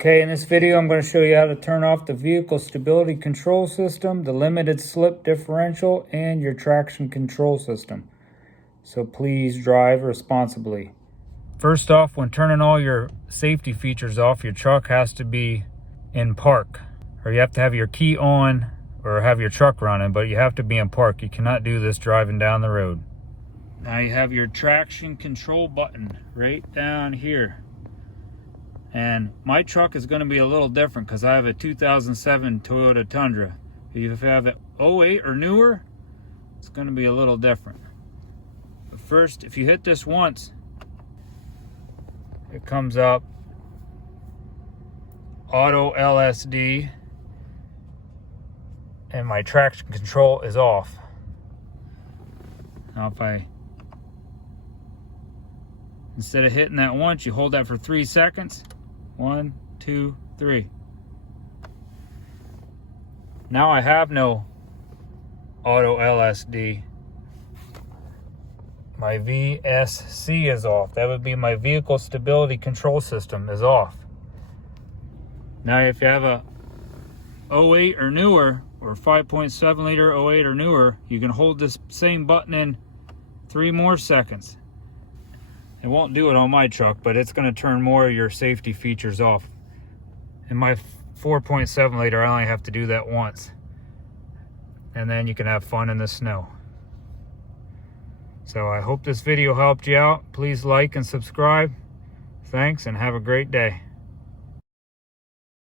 Okay, in this video I'm going to show you how to turn off the vehicle stability control system, the limited slip differential, and your traction control system. So please drive responsibly. First off, when turning all your safety features off, your truck has to be in park. Or you have to have your key on or have your truck running, but you have to be in park. You cannot do this driving down the road. Now you have your traction control button right down here. And my truck is going to be a little different because I have a 2007 Toyota Tundra. If you have an 08 or newer, it's going to be a little different. But first, if you hit this once, it comes up auto LSD and my traction control is off. Now if instead of hitting that once, you hold that for 3 seconds. 1, 2, 3. Now I have no auto LSD. My VSC is off. That would be my vehicle stability control system is off. Now if you have a 08 or newer, or 5.7 liter 08 or newer, you can hold this same button in 3 more seconds. It won't do it on my truck, but it's going to turn more of your safety features off. In my 4.7 liter, I only have to do that once. And then you can have fun in the snow. So I hope this video helped you out. Please like and subscribe. Thanks and have a great day.